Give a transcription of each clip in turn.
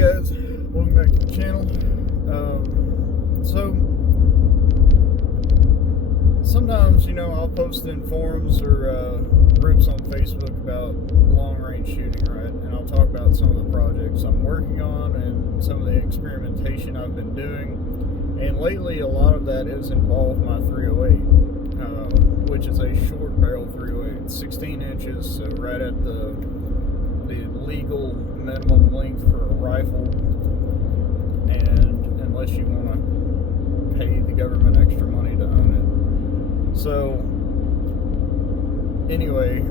guys, welcome back to the channel. So sometimes, I'll post in forums or groups on Facebook about long-range shooting, right? And I'll talk about some of the projects I'm working on and some of the experimentation I've been doing. And lately, a lot of that has involved my 308, which is a short barrel 308. It's 16 inches, so right at the legal minimum length for a rifle, and unless you want to pay the government extra money to own it. So anyway,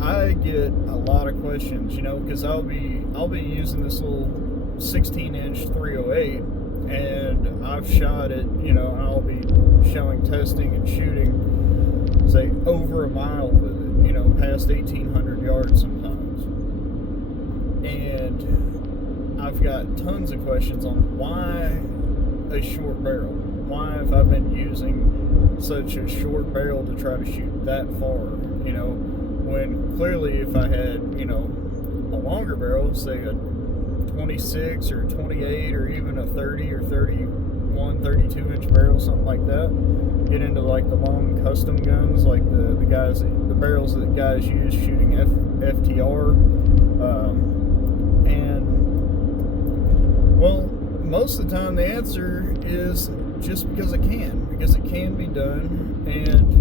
I get a lot of questions, because I'll be using this little 16-inch 308, and I've shot it, and I'll be showing testing and shooting, say, over a mile with it, past 1,800 yards sometimes. And I've got tons of questions on why a short barrel. Why have I been using such a short barrel to try to shoot that far? When clearly if I had, a longer barrel, say a 26 or 28 or even a 30 or 31, 32 inch barrel, something like that. Get into like the long custom guns, like the barrels that guys use shooting FTR. Well, most of the time the answer is just because it can be done, and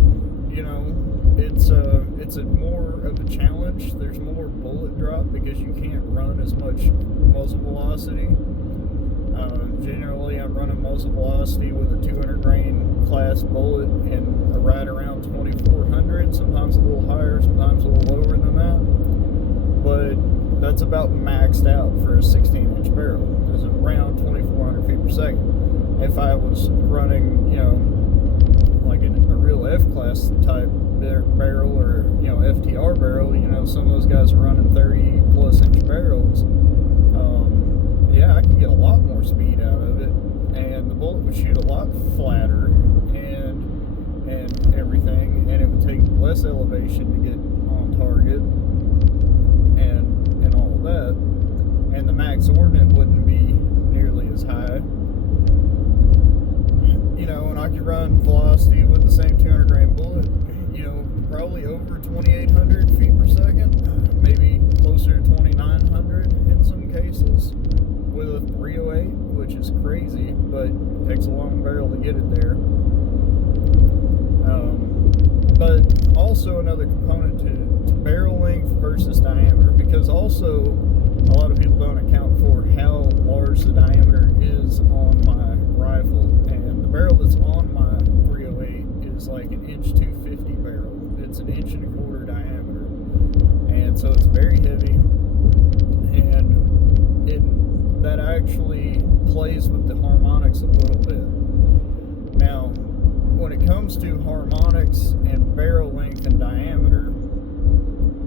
it's a more of a challenge. There's more bullet drop because you can't run as much muzzle velocity. Generally, I'm running muzzle velocity with a 200 grain class bullet and right around 2,400, sometimes a little higher, sometimes a little lower than that. But that's about maxed out for a 16-inch barrel. It's around 2,400 feet per second. If I was running, like a real F-class type barrel or, FTR barrel, some of those guys are running 30-plus inch barrels. I could get a lot more speed out of it, and the bullet would shoot a lot flatter and everything, and it would take less elevation to get on target and all of that, and the max ordnance wouldn't be nearly as high, and I could run velocity with the same 200 grain bullet, probably over 2,800 feet per second, maybe closer to 2,900 in some cases with a 308, which is crazy, but it takes a long barrel to get it there. But also another component to barrel length versus diameter, because also a lot of people don't account for how large the diameter is on my rifle, and the barrel that's on my 308 is like an 1.250 barrel. It's an 1.25 diameter, and so it's very heavy, and that actually plays with the harmonics a little bit. Now, when it comes to harmonics and barrel length and diameter,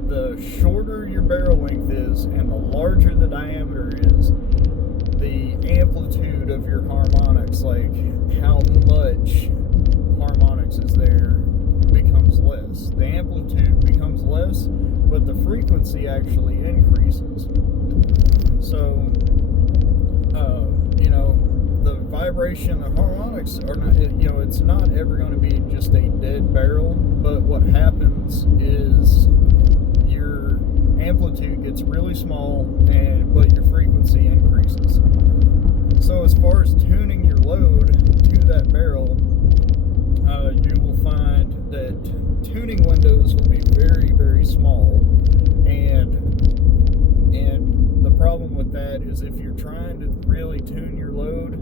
the shorter your barrel length is and the larger the diameter is, the amplitude of your harmonics, like how much harmonics is there, becomes less. The amplitude becomes less, but the frequency actually increases. So, the vibration of harmonics are not, it's not ever going to be just a dead barrel, but what happens is your amplitude gets really small, but your frequency increases. So as far as tuning your load to that barrel, you will find that tuning windows will be very, very small, and the problem with that is if you're trying to really tune your load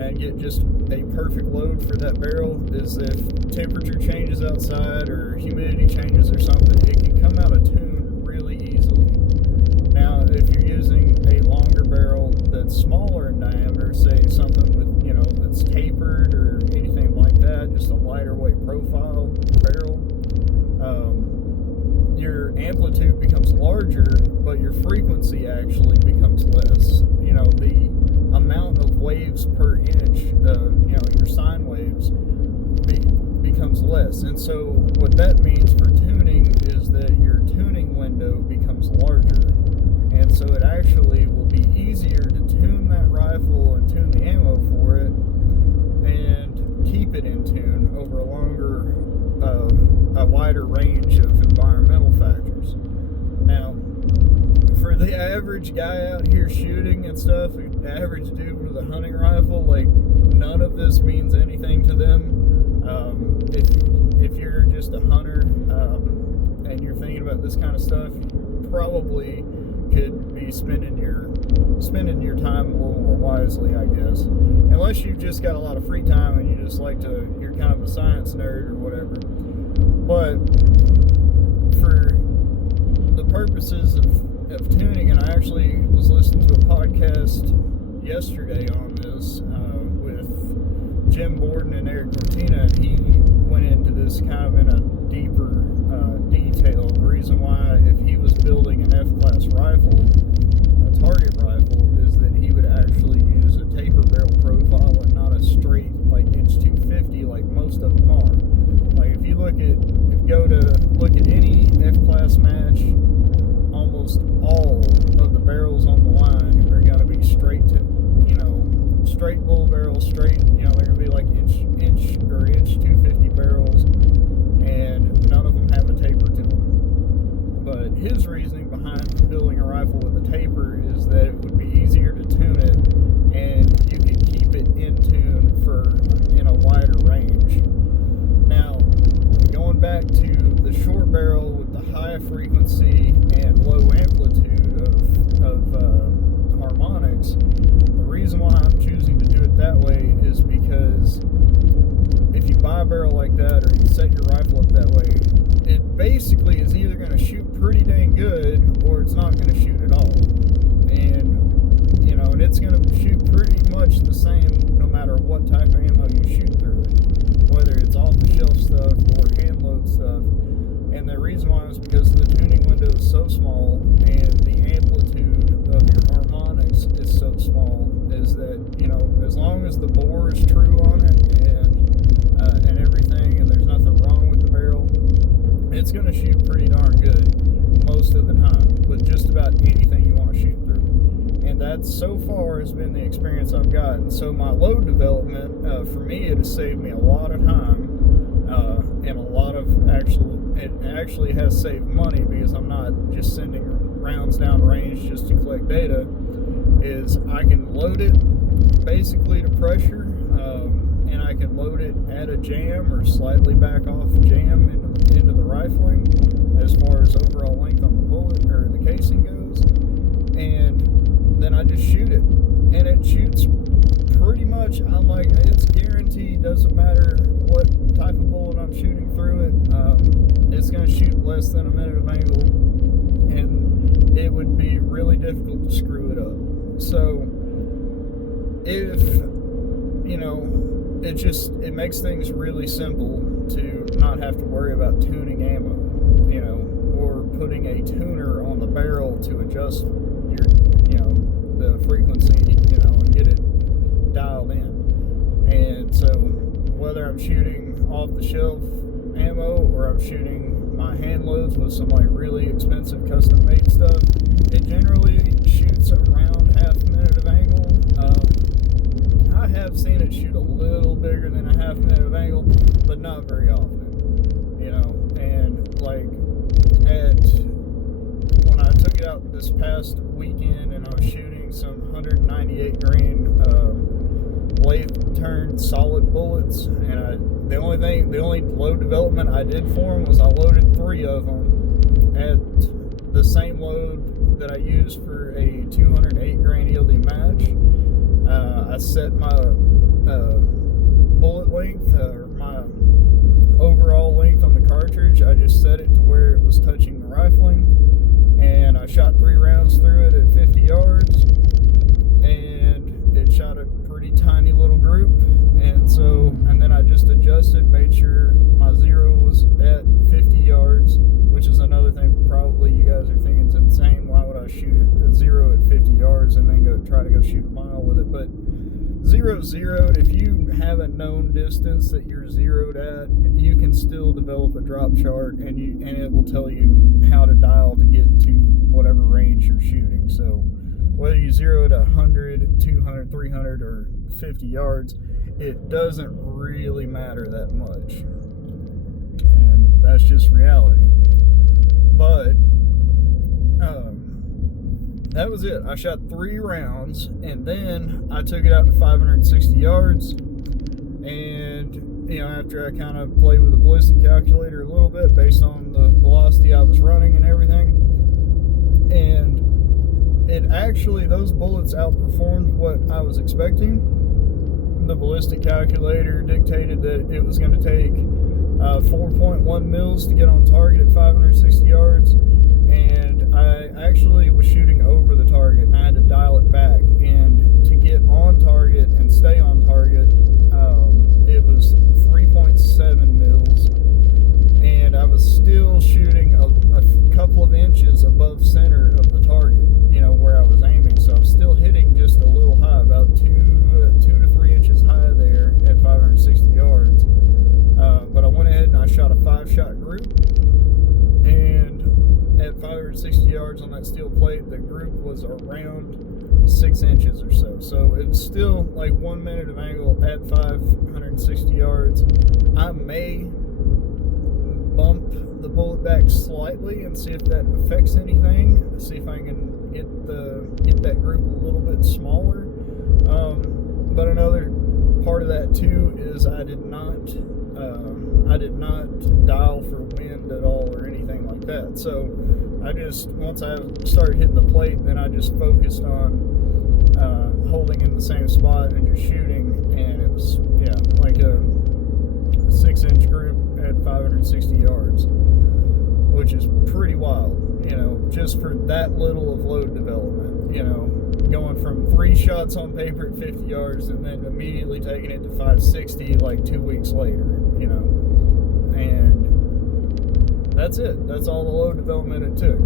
and get just a perfect load for that barrel, is if temperature changes outside or humidity changes or something, it can come out of tune really easily. Now, if you're using a longer barrel that's smaller in diameter, say something with, that's tapered or anything like that, just a lighter weight profile barrel, your amplitude becomes larger, but your frequency actually becomes less. The amount of waves per inch, your sine waves, becomes less. And so what that means for tuning is that your tuning window becomes larger. And so it actually will be easier to tune that rifle and tune the ammo for it and keep it in tune over a wider range of environmental factors. Now, for the average guy out here shooting and stuff, the average dude with a hunting rifle, like, none of this means anything to them. If you're just a hunter and you're thinking about this kind of stuff, you probably could be spending your time a little more wisely, I guess. Unless you've just got a lot of free time and you just you're kind of a science nerd or whatever. But for the purposes of tuning, and I actually was listening to a podcast yesterday on this with Jim Borden and Eric Cortina, and he went into this kind of in a deeper detail. The reason why, if he was building an F-class rifle, a target rifle, is that he would actually use a taper barrel profile and not a straight like inch 250 like most of them are. Like if you look at any F-class match, almost all of the barrels on the line are going to be straight bull barrels, straight, they're going to be like inch or inch 250 barrels, and none of them have a taper to them. But his reasoning behind building a rifle with a taper is that it would be easier to tune it, and you could keep it in tune in a wider range. Now, going back to the short barrel with the high frequency and low amplitude of Harmonics, the reason why I'm choosing to do it that way is because if you buy a barrel like that or you set your rifle up that way, it basically is either going to shoot pretty dang good or it's not going to shoot at all. And it's going to shoot pretty much the same no matter what type of ammo you shoot through it, whether it's off-the-shelf stuff or hand-load stuff. And the reason why is because the tuning window is so small and the amplitude of your harmonics is so small, is that, as long as the bore is true on it and everything, and there's nothing wrong with the barrel, it's going to shoot pretty darn good most of the time with just about anything you want to shoot through. And that so far has been the experience I've gotten. So my load development, for me, it has saved me a lot of time, and a lot of it actually has saved money, because I'm not just sending rounds down range just to collect data. Is I can load it basically to pressure, and I can load it at a jam or slightly back off jam into the rifling as far as overall length on the bullet or the casing goes, and then I just shoot it, and it shoots pretty much. I'm like, it's guaranteed, doesn't matter what type of bullet I'm shooting through it, it's going to shoot less than a minute of angle, and it would be really difficult to screw it up. So if it makes things really simple to not have to worry about tuning ammo, or putting a tuner on the barrel to adjust the frequency, and get it dialed in. And so whether I'm shooting off the shelf ammo or I'm shooting my hand loads with some like really expensive custom made stuff, it generally shoots around half a minute of angle. I have seen it shoot a little bigger than a half minute of angle, but not very often, and like when I took it out this past weekend and I was shooting some 198 grain lathe turned solid bullets, and the only load development I did for them was I loaded 3 of them at the same load that I used for a 208 grain ELD match. I set my bullet length, or my overall length on the cartridge, I just set it to where it was touching the rifling, and I shot 3 rounds through it at 50 yards, and it shot a pretty tiny little group, and then I just adjusted, made sure my zero was at 50 yards, which is another thing probably you guys are thinking it's insane. Why would I shoot it at 0 at 50 yards and then try to go shoot a mile with it? But zeroed, if you have a known distance that you're zeroed at, you can still develop a drop chart, and it will tell you how to dial to get to whatever range you're shooting. So whether you zero it at 100, 200, 300, or 50 yards, it doesn't really matter that much. And that's just reality. But that was it. I shot 3 rounds, and then I took it out to 560 yards. And, you know, after I kind of played with the ballistic calculator a little bit based on the velocity I was running and everything, and it actually, those bullets outperformed what I was expecting. The ballistic calculator dictated that it was going to take 4.1 mils to get on target at 560 yards. And I actually was shooting over the target, and I had to dial it back. And to get on target and stay on target, it was 3.7 mils. And I was still shooting a couple of inches above center of the target, you know, where I was aiming. So I'm still hitting just a little high, about 2 to 3 inches high there at 560 yards. But I went ahead and I shot a 5-shot group. And at 560 yards on that steel plate, the group was around 6 inches or so. So it's still like 1 minute of angle at 560 yards. I may bump the bullet back slightly and see if that affects anything. See if I can get that group a little bit smaller. But another part of that too is I did not dial for wind at all or anything like that. So I just, once I started hitting the plate, then I just focused on holding in the same spot and just shooting, and it was, yeah, like a 6-inch group at 560 yards, which is pretty wild, you know, just for that little of load development, you know, going from 3 shots on paper at 50 yards and then immediately taking it to 560 like 2 weeks later, you know. And that's it. That's all the load development it took.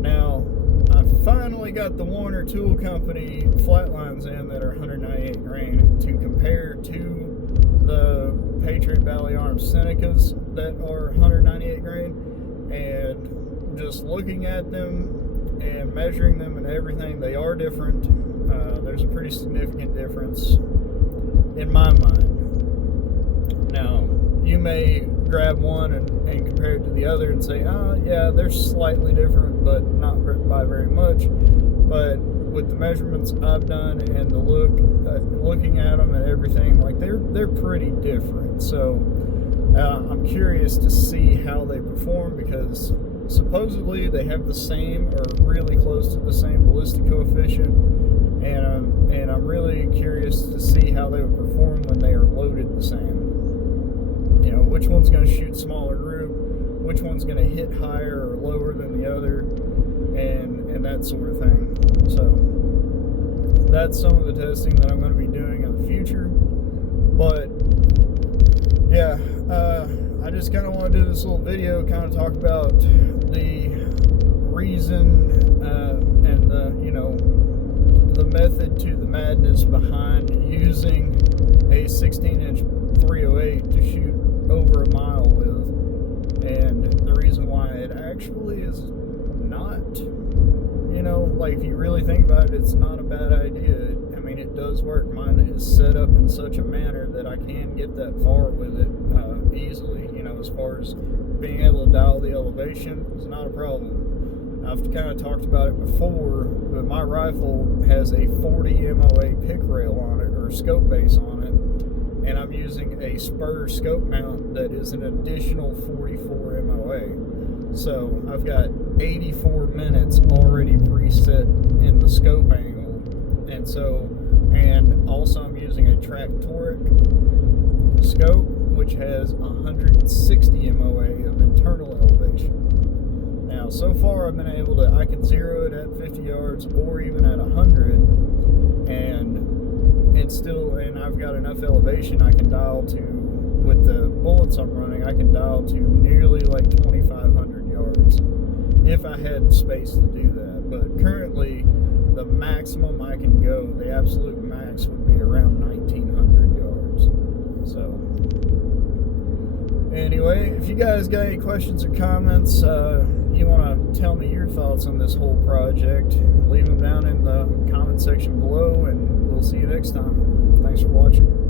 Now, I finally got the Warner Tool Company flatlines in that are 198 grain to compare to the Patriot Valley Arms Senecas that are 198 grain. And just looking at them and measuring them and everything, they are different. There's a pretty significant difference in my mind. Now, you may grab one and compare it to the other and say, yeah, they're slightly different, but not by very much. But with the measurements I've done and the looking at them and everything, like they're pretty different. So I'm curious to see how they perform, because supposedly they have the same or really close to the same ballistic coefficient, and I'm really curious to see how they would perform when they are loaded the same. You know, which one's going to shoot smaller group, which one's going to hit higher or lower than the other, and that sort of thing. So that's some of the testing that I'm going to be doing in the future. But yeah, I just kind of want to do this little video, kind of talk about the reason and the, you know, the method to the madness behind using a 16-inch 308 to shoot over a mile with, and the reason why it actually is not, you know, like if you really think about it, it's not a bad idea. I mean, it does work. Mine is set up in such a manner that I can get that far with it easily. You know, as far as being able to dial the elevation is not a problem. I've kind of talked about it before, but my rifle has a 40 MOA pick rail on it, or scope base on it, and I'm using a spur scope mount that is an additional 44 MOA. So I've got 84 minutes already preset in the scope angle, and also I'm using a Tractoric scope which has 160 MOA of internal elevation. Now, so far I've been able to, I can zero it at 50 yards or even at 100, and I've got enough elevation I can dial to, with the bullets I'm running, I can dial to nearly like 2,500 yards if I had space to do that. But currently, the maximum I can go, the absolute max, max would be around 1,900 yards. So anyway, if you guys got any questions or comments, you want to tell me your thoughts on this whole project, leave them down in the comment section below, and we'll see you next time. Thanks for watching.